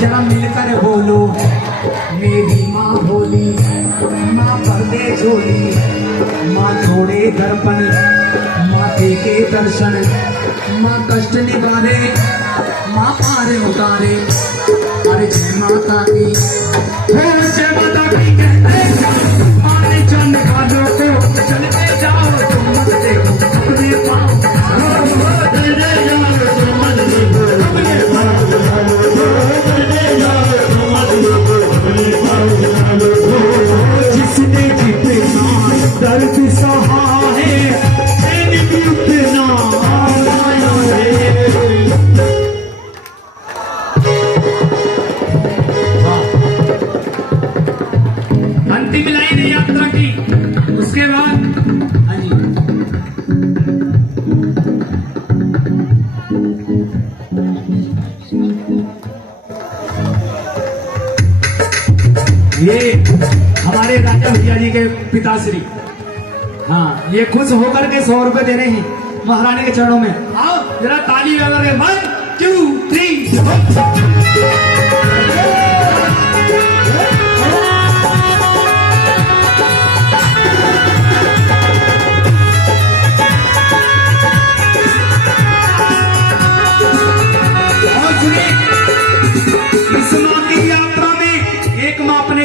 जरा मिलकर बोलो मेरी माँ भोली, माँ पर्दे झोली, माँ छोड़े दर्पण, माँ के दर्शन, माँ कष्ट निवारे, माँ पार उतारे। अरे जय माता की, जय माता की कहते जाओ, माँ ने चंद कालों को चलते जाओ, तुम मत देखो अपने पाँव, जिसने जितना दर्द सहा है मैंने भी उतना माया है। अंतिम लाइन है यात्रा की, उसके बाद हाँ जी ये हमारे राजा भैया जी के पिताश्री, हाँ ये खुश होकर के 100 रुपए दे रहे हैं महारानी के चरणों में। आओ जरा ताली बजा के 1 2 3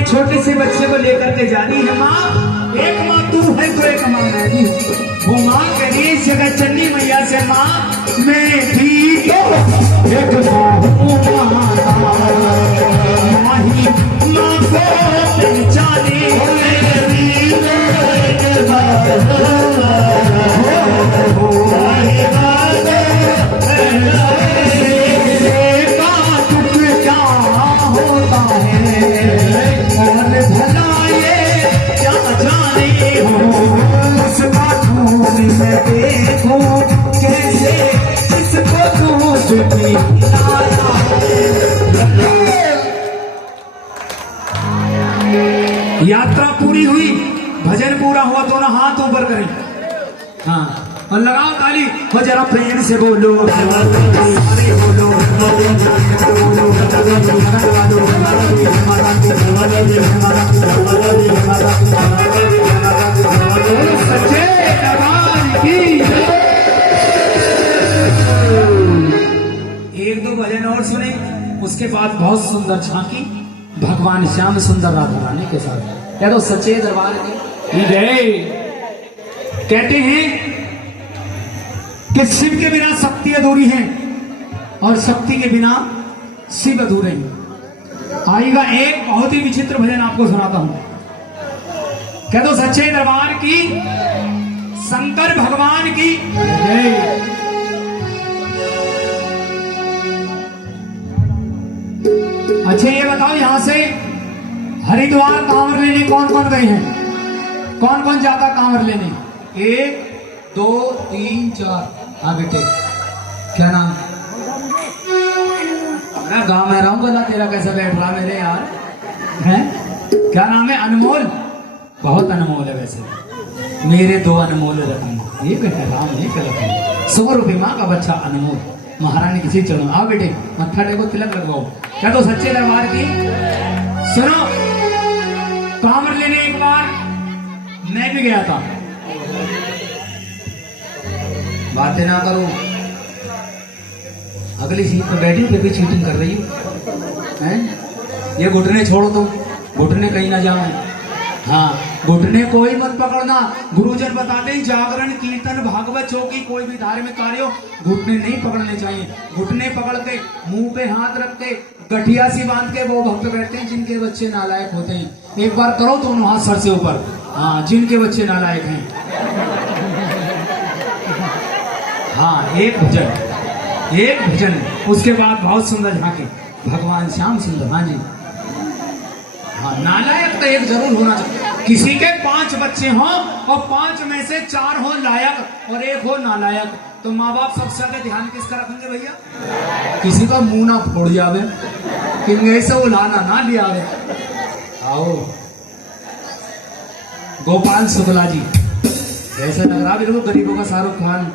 छोटे से बच्चे को लेकर के जानी है माँ, एक माँ तू है तो एक माँ मैं भी हूँ। वो माँ कह रही है इस जगह चन्नी मैया से माँ मैं भी तो एक माँ हूँ, माँ ही माँ को पहचाने, यात्रा पूरी हुई, भजन पूरा हुआ तो ना हाथ ऊपर करें, हाँ और लगाओ ताली और जरा प्रेम से बोलो, अरे बोलो सच्चे दरबार की। एक दो भजन और सुने, उसके बाद बहुत सुंदर झांकी भगवान श्याम सुंदर राधा रानी के साथ। कह दो सच्चे दरबार की जय। कहते हैं कि शिव के बिना शक्ति अधूरी है और शक्ति के बिना शिव अधूरे हैं। आएगा एक बहुत ही विचित्र भजन आपको सुनाता हूं। कह दो सच्चे दरबार की, शंकर भगवान की जय। अच्छा ये बताओ यहां से हरिद्वार कांवर लेने कौन कौन गए हैं? कौन कौन जाता कांवर लेने? 1 2 3 4। हाँ बेटे क्या नाम? मैं गाँव में रहूं, गला तेरा कैसा बैठ रहा मेरे यार हैं? क्या नाम है? अनमोल। बहुत अनमोल है वैसे, मेरे 2 अनमोल रतन, एक है राम एक है रतन। 100 रुपये माँ का बच्चा अनमोल, महारानी किसी चलो। आओ बेटे मत्था टेको, तिलक लगवाओ। क्या तो सच्चे दरबार की सुनो, कांवर लेने एक बार मैं भी गया था। बातें ना करो, अगली सीट पर बैठी फिर भी चीटिंग कर रही हूँ हैं? ये घुटने छोड़ो तुम, घुटने कहीं ना जाओ। हाँ घुटने कोई मत पकड़ना, गुरुजन बताते हैं जागरण कीर्तन भागवत चौकी कोई भी धार्मिक कार्य घुटने नहीं पकड़ने चाहिए। घुटने पकड़ के मुंह पे हाथ रख के गठिया सी बांध के वो भक्त बैठते हैं जिनके बच्चे नालायक होते हैं। एक बार करो दोनों हाथ सर से ऊपर, हाँ जिनके बच्चे नालायक हैं। हाँ एक भजन उसके बाद बहुत सुंदर झांकी भगवान श्याम सुंदर। हाँ जी हाँ, नालायक तो एक जरूर होना चाहिए। किसी के 5 बच्चे हों और 5 में से 4 हो लायक और 1 हो नालायक, तो माँ बाप सबसे ज्यादा ध्यान किसका रखेंगे भैया? किसी का मुंह ना फोड़ जावे, कि ऐसे उलाना ना लिया। आओ गोपाल शुक्ला जी, ऐसा लग रहा बिल्कुल गरीबों का शाहरुख खान।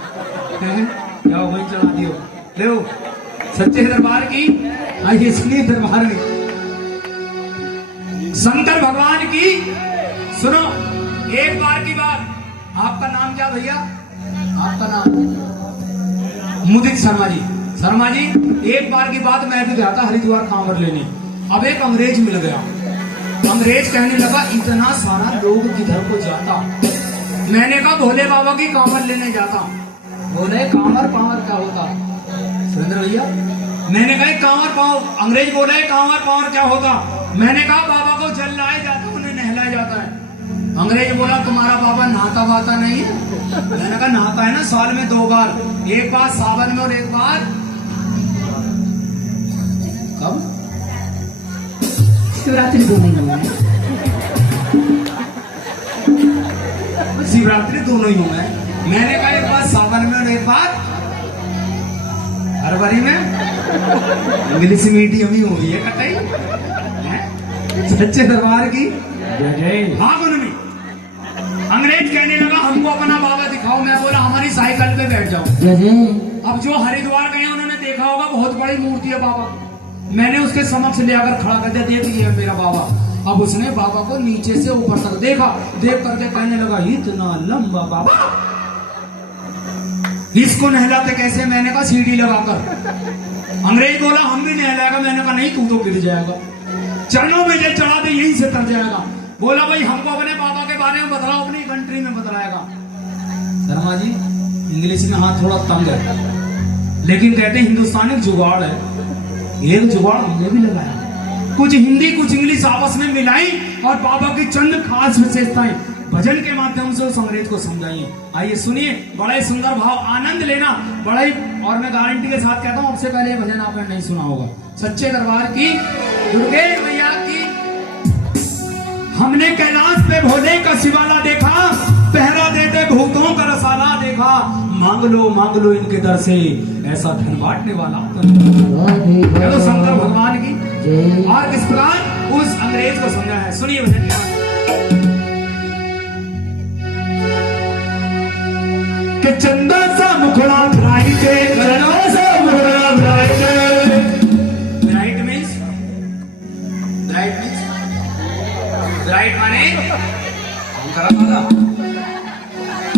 जाओ वहीं चला दियो, ले सच्चे दरबार की। आइए सुनिए दरबार में शंकर भगवान की। सुनो एक बार की बात। आपका नाम क्या भैया? आपका नाम मुदित शर्मा जी। शर्मा जी एक बार की बात, मैं भी गया था हरिद्वार कांवर लेने। अब एक अंग्रेज मिल गया। अंग्रेज कहने लगा इतना सारा लोग किधर को जाता। मैंने कहा भोले बाबा की कांवर लेने जाता। बोले कांवर पावर क्या होता सुरेंद्र भैया? मैंने कहा कांवर पावर। अंग्रेज बोले कांवर पावर क्या होता? मैंने कहा बाबा को जल लाया जाता, उन्हें नहलाया जाता है। अंग्रेज बोला तुम्हारा बाबा नहाता वाता नहीं है? मैंने कहा नहाता है ना, साल में 2 बार, एक बार सावन में और एक बार कब? शिवरात्रि 2 महीने में। शिवरात्रि दोनों ही हुए। मैंने कहा एक बार सावन में और एक बार फरवरी में। इंग्लिश मीडियम ही होगी है कतई। सच्चे दरबार की फागुन में। अंग्रेज कहने लगा हमको अपना बाबा दिखाओ। मैं बोला हमारी साइकिल पे बैठ जाओ। अब जो हरिद्वार गए उन्होंने देखा होगा बहुत बड़ी मूर्ति है बाबा। मैंने उसके समक्ष ले आकर खड़ा कर दिया, देख लिया मेरा बाबा। अब उसने बाबा को नीचे से ऊपर तक देखा, देख करके कहने लगा इतना लंबा बाबा, इसको नहलाते कैसे? मैंने कहा सीढ़ी लगाकर। अंग्रेज बोला हम भी नहलाएगा। मैंने कहा नहीं, तू तो गिर जाएगा, चरणों में ले चढ़ा दे यहीं से तर जाएगा। बोला भाई हमको अपने बाबा के बारे में बतलाओ, अपनी कंट्री में बतलाएगा। शर्मा जी इंग्लिश में हाथ थोड़ा तंग है, लेकिन कहते हिंदुस्तान एक जुगाड़ है। एक जुगाड़ हमने भी लगाया, कुछ हिंदी कुछ इंग्लिश आपस में मिलाई और बाबा की चंद खास विशेषताएं भजन के माध्यम से उस अंग्रेज को समझाइए। आइए सुनिए, बड़ा ही सुंदर भाव, आनंद लेना बड़ा ही। और मैं गारंटी के साथ कहता हूं आपसे पहले ये भजन आपने नहीं सुना होगा। सच्चे दरबार की, दुर्गे मैया की। हमने कैलाश पे भोले का शिवाला देखा, पहरा देते भूतों का रसाला देखा। मांग लो इनके दर से, ऐसा धन बांटने वाला तो शंकर भगवान की। और किस प्रकार उस अंग्रेज को समझा है, सुनिए भजन। कि चंदा सा मुखड़ा ब्राइट, चंदा सा मुखड़ा ब्राइट। ब्राइट मीन्स ब्राइट माने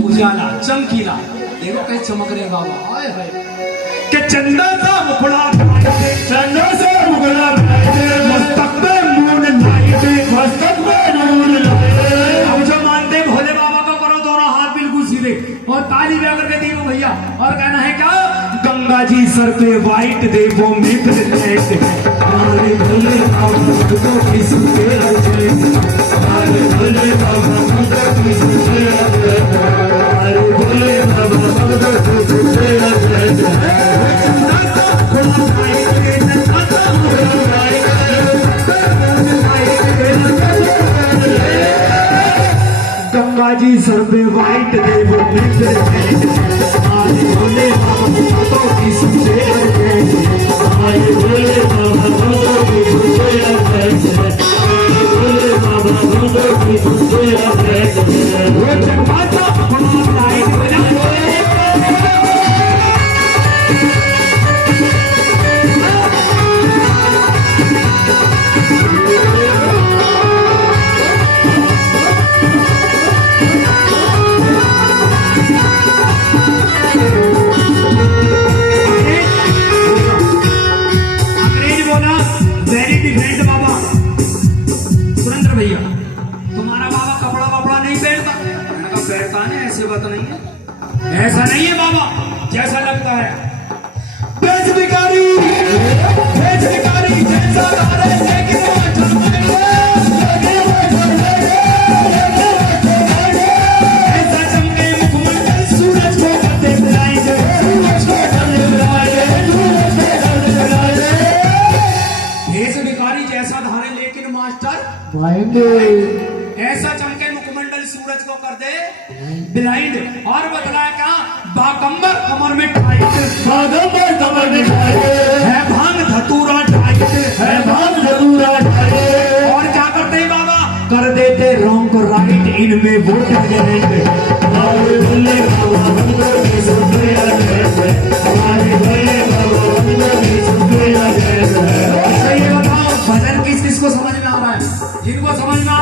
उजाला, चमकीला। देखो कैसे चमक रहे बाबा। हाय हाय कि चंदा सा मुखड़ा ब्राइट, चंदा सा मुखड़ा ब्राइट। मस्तक पे मून लाइट, मस्तक पे मून लाइट। हम जो मानते भोले बाबा को करो दोनों हाथ बिल्कुल सीधे और ताली बजा करके देखो भैया। और कहना है क्या? गंगा जी सर पे वाइट देवो में प्रेजेंट। हमारे भोले बाबा को किस पे हमारे भोले बाबा को किस पे हमारे भोले बाबा को किस पे गंगा जी सर पे वाइट देवो में प्रेजेंट। हमारे भोले बाबा को किस पे हमारे भोले बाबा को किस पे भोले बाबा को किस पे वो जगमाता लाइट बजा। ऐसा नहीं है बाबा जैसा लगता है। बेच भिखारी जैसा गारे लेकिन ऐसा चमके मुखमंडल सूरज को करते ब्लाइंड। बेच भिखारी जैसा धारे लेकिन मास्टर ऐसा चमके मुखमंडल सूरज को कर दे ब्लाइंड। और बतलाया क्या? बागंबर कमर में टाइट, बागंबर कमर में टाइट है, भांग धतूरा टाइट है, भांग धतूरा टाइट। और क्या करते हैं बाबा? कर देते रॉन्ग को राइट, इनमें वो टैलेंट। हमारे भोले बाबा हमको भी सुनते हैं, हमारे भोले बाबा हमको भी सुनते हैं। किस किस को समझ में आ रहा है? जिनको समझ में आ